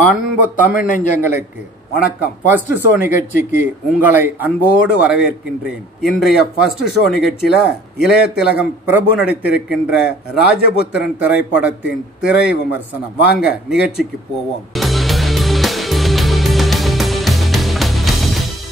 அன்பு தமிழ் நெஞ்சங்களுக்கு வணக்கம். ஃபர்ஸ்ட் ஷோ நிகழ்ச்சிக்கு உங்களை அன்போடு வரவேற்கின்றேன். இன்றைய ஃபர்ஸ்ட் ஷோ நிகழ்ச்சியில இளைய திலகம் பிரபு நடித்திருக்கின்ற ராஜபுத்திரன் திரைப்படத்தின் திரை விமர்சனம். வாங்க நிகழ்ச்சிக்கு போவோம்.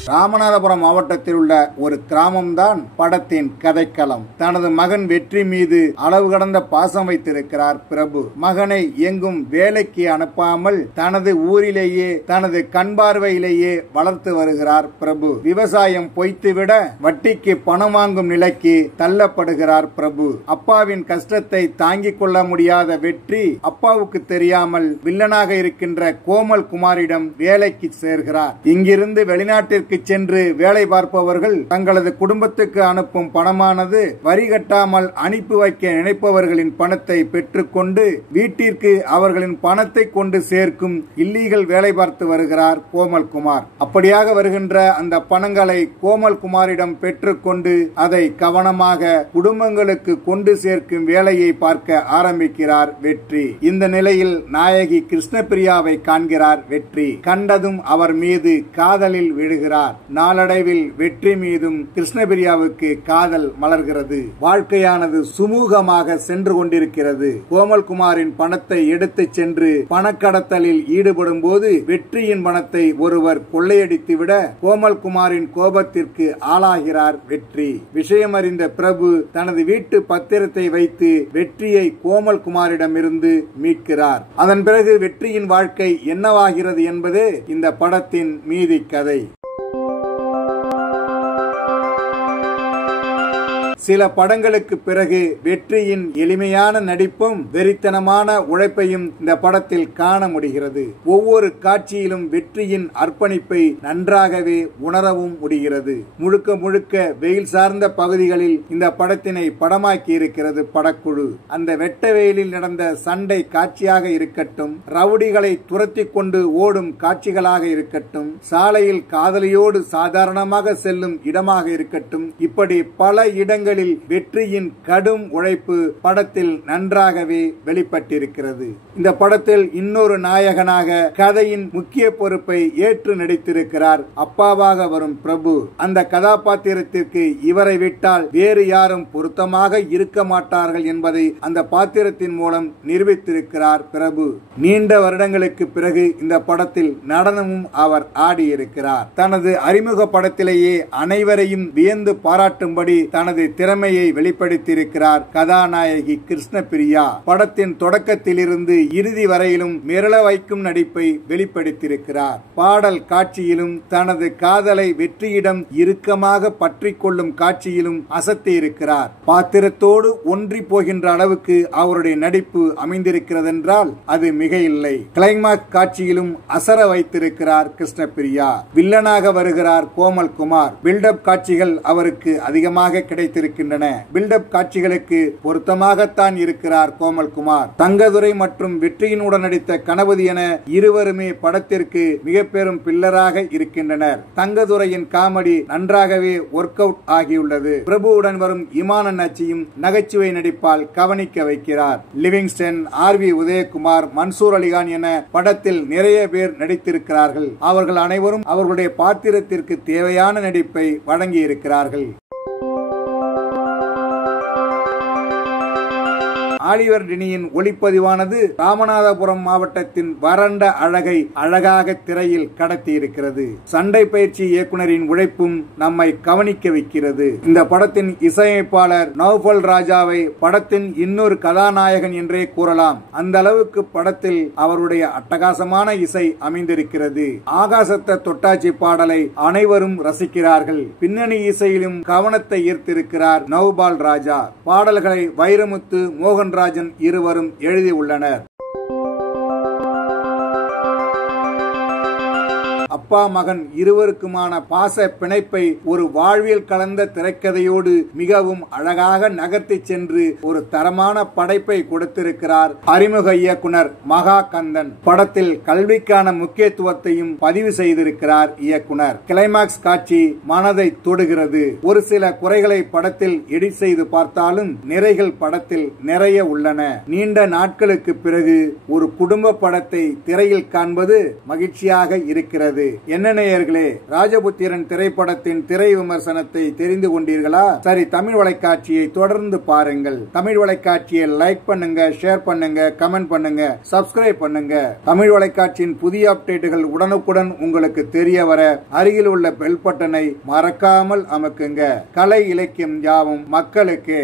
ராமநாதபுரம் மாவட்டத்தில் உள்ள ஒரு கிராமம்தான் படத்தின் கதைக்களம். தனது மகன் வெற்றி மீது அளவு கடந்த பாசம் வைத்திருக்கிறார் பிரபு. மகனை எங்கும் வேலைக்கு அனுப்பாமல் தனது ஊரிலேயே தனது கண் பார்வையிலேயே வளர்த்து வருகிறார் பிரபு. விவசாயம் பொய்த்துவிட வட்டிக்கு பணம் வாங்கும் நிலைக்கு தள்ளப்படுகிறார் பிரபு. அப்பாவின் கஷ்டத்தை தாங்கிக் கொள்ள முடியாத வெற்றி அப்பாவுக்கு தெரியாமல் வில்லனாக இருக்கின்ற கோமல் குமாரிடம் வேலைக்கு சேர்கிறார். இங்கிருந்து வெளிநாட்டிற்கு சென்று வேலை பார்ப்பவர்கள் தங்களது குடும்பத்துக்கு அனுப்பும் பணமானது வரி கட்டாமல் அனுப்பி வைக்க நினைப்பவர்களின் பணத்தை பெற்றுக்கொண்டு வீட்டிற்கு அவர்களின் பணத்தை கொண்டு சேர்க்கும் இல்லீகல் வேலை பார்த்து வருகிறார் கோமல் குமார். அப்படியாக வருகின்ற அந்த பணங்களை கோமல் குமாரிடம் பெற்றுக்கொண்டு அதை கவனமாக குடும்பங்களுக்கு கொண்டு சேர்க்கும் வேலையை பார்க்க ஆரம்பிக்கிறார் வெற்றி. இந்த நிலையில் நாயகி கிருஷ்ணபிரியாவை காண்கிறார் வெற்றி. கண்டதும் அவர் மீது காதலில் விழுகிறார். நாளடைவில் வெற்றி மீதும் கிருஷ்ணபிரியாவுக்கு காதல் மலர்கிறது. வாழ்க்கையானது சுமூகமாக சென்று கொண்டிருக்கிறது. கோமல்குமாரின் பணத்தை எடுத்துச் சென்று பணக்கடத்தலில் ஈடுபடும் போது வெற்றியின் பணத்தை ஒருவர் கொள்ளையடித்துவிட கோமல்குமாரின் கோபத்திற்கு ஆளாகிறார் வெற்றி. விஷயம் அறிந்த பிரபு தனது வீட்டு பத்திரத்தை வைத்து வெற்றியை கோமல்குமாரிடமிருந்து மீட்கிறார். அதன் பிறகு வெற்றியின் வாழ்க்கை என்னவாகிறது என்பதே இந்த படத்தின் மீதி கதை. சில படங்களுக்கு பிறகு வெற்றியின் எளிமையான நடிப்பும் வெறித்தனமான உழைப்பையும் இந்த படத்தில் காண முடிகிறது. ஒவ்வொரு காட்சியிலும் வெற்றியின் அர்ப்பணிப்பை நன்றாகவே உணரவும் முடிகிறது. முழுக்க முழுக்க வெயில் சார்ந்த பகுதிகளில் இந்த படத்தினை படமாக்கி இருக்கிறது படக்குழு. அந்த வெட்ட வெயிலில் நடந்த சண்டை காட்சியாக இருக்கட்டும், ரவுடிகளை துரத்தி கொண்டு ஓடும் காட்சிகளாக இருக்கட்டும், சாலையில் காதலியோடு சாதாரணமாக செல்லும் இடமாக இருக்கட்டும், இப்படி பல இடங்கள் வெற்றியின் கடும் உழைப்பு படத்தில் நன்றாகவே வெளிப்பட்டிருக்கிறது. இந்த படத்தில் இன்னொரு நாயகனாக கதையின் முக்கிய பொறுப்பை ஏற்று நடித்திருக்கிறார் அப்பாவாக வரும் பிரபு. அந்த கதாபாத்திரத்திற்கு இவரை விட்டால் வேறு யாரும் பொருத்தமாக இருக்க மாட்டார்கள் என்பதை அந்த பாத்திரத்தின் மூலம் நிரூபித்திருக்கிறார் பிரபு. நீண்ட வருடங்களுக்கு பிறகு இந்த படத்தில் நடனமும் அவர் ஆடியிருக்கிறார். தனது அறிமுக படத்திலேயே அனைவரையும் வியந்து பாராட்டும்படி தனது திறமையை வெளிப்படுத்தியிருக்கிறார் கதாநாயகி கிருஷ்ணபிரியா. படத்தின் தொடக்கத்திலிருந்து இறுதி வரையிலும் மிரள வைக்கும் நடிப்பை வெளிப்படுத்தியிருக்கிறார். பாடல் காட்சியிலும் தனது காதலை வெற்றியிடம் இறுக்கமாக பற்றி கொள்ளும் காட்சியிலும் அசத்தியிருக்கிறார். பாத்திரத்தோடு ஒன்றி போகின்ற அளவுக்கு அவருடைய நடிப்பு அமைந்திருக்கிறது என்றால் அது மிக இல்லை. கிளைமாக்ஸ் காட்சியிலும் அசர வைத்திருக்கிறார் கிருஷ்ணபிரியா. வில்லனாக வருகிறார் கோமல் குமார். பில்டப் காட்சிகள் அவருக்கு அதிகமாக கிடைத்திருக்கின்றன. பில்டப் காட்சிகளுக்கு பொருத்தமாகத்தான் இருக்கிறார் கோமல் குமார். தங்கதுரை மற்றும் வெற்றியினுடன் நடித்த கணபதி என இருவருமே படத்திற்கு மிக பெரும் பில்லராக இருக்கின்றனர். தங்கதுரையின் காமெடி நன்றாகவே ஒர்க் அவுட் ஆகியுள்ளது. பிரபுவுடன் வரும் இமான நச்சியும் நகைச்சுவை நடிப்பால் கவனிக்க வைக்கிறார். லிவிங்ஸ்டன், ஆர்.வி. உதயகுமார், மன்சூர் அலிகான் என படத்தில் நிறைய பேர் நடித்திருக்கிறார்கள். அவர்கள் அனைவரும் அவர்களுடைய பாத்திரத்திற்கு தேவையான நடிப்பை வழங்கி இருக்கிறார்கள். ஆலிவர் டினியின் ஒளிப்பதிவானது ராமநாதபுரம் மாவட்டத்தின் வறண்ட அழகை அழகாக திரையில் கடத்தி இருக்கிறது. சண்டை பயிற்சி இயக்குனரின் உழைப்பும் நம்மை கவனிக்க வைக்கிறது. இந்த படத்தின் இசையமைப்பாளர் நௌஃபல் ராஜாவை படத்தின் இன்னொரு கதாநாயகன் என்றே கூறலாம். அந்த அளவுக்கு படத்தில் அவருடைய அட்டகாசமான இசை அமைந்திருக்கிறது. ஆகாசத்த தொட்டாச்சி பாடலை அனைவரும் ரசிக்கிறார்கள். பின்னணி இசையிலும் கவனத்தை ஈர்த்திருக்கிறார் நௌபால் ராஜா. பாடல்களை வைரமுத்து, மோகன் ராஜன் இருவரும் எழுதியுள்ளனர். அப்பா மகன் இருவருக்குமான பாச பிணைப்பை ஒரு வாழ்வியல் கலந்த திரைக்கதையோடு மிகவும் அழகாக நகர்த்தி சென்று ஒரு தரமான படைப்பை கொடுத்திருக்கிறார் அறிமுக இயக்குனர் மகா கந்தன். படத்தில் கல்விக்கான முக்கியத்துவத்தையும் பதிவு செய்திருக்கிறார் இயக்குனர். கிளைமாக்ஸ் காட்சி மனதை தொடுகிறது. ஒரு சில குறைகளை படத்தில் எடிட் செய்து பார்த்தாலும் நிறைகள் படத்தில் நிறைய உள்ளன. நீண்ட நாட்களுக்கு பிறகு ஒரு குடும்ப படத்தை திரையில் காண்பது மகிழ்ச்சியாக இருக்கிறது. என்ன நேயர்களே, ராஜபுத்திரன் திரைப்படத்தின் திரை விமர்சனத்தை தெரிந்து கொண்டீர்களா? சரி, தமிழ் வலைக்காட்சியை தொடர்ந்து பாருங்கள். தமிழ் வலைக்காட்சியை லைக் பண்ணுங்க, ஷேர் பண்ணுங்க, கமெண்ட் பண்ணுங்க, சப்ஸ்கிரைப் பண்ணுங்க. தமிழ் வலைக்காட்சியின் புதிய அப்டேட்டுகள் உடனுக்குடன் உங்களுக்கு தெரிய வர அருகில் உள்ள பெல் பட்டனை மறக்காமல் அமுக்குங்க. கலை இலக்கியம் யாவும் மக்களுக்கு.